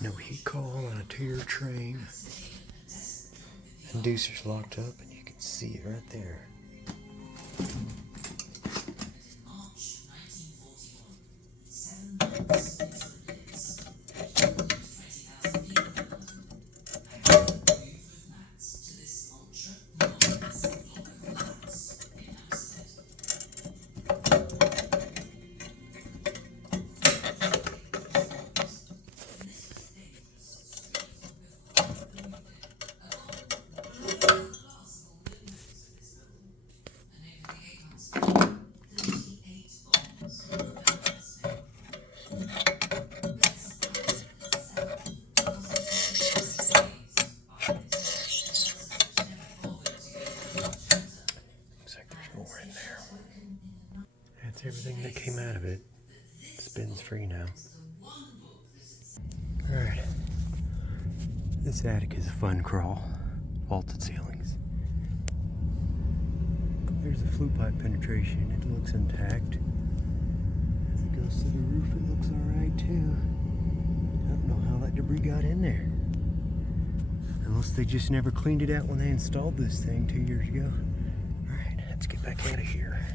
No heat coil on a 2-year Trane. Inducer's locked up and you can see it right there. Looks like there's more in there. That's everything that came out of it. Spins free now. Alright. This attic is a fun crawl. Vaulted ceilings. There's the flue pipe penetration. It looks intact. As it goes to the roof, it looks alright too. I don't know how that debris got in there. Unless they just never cleaned it out when they installed this thing 2 years ago. Alright, let's get back out of here.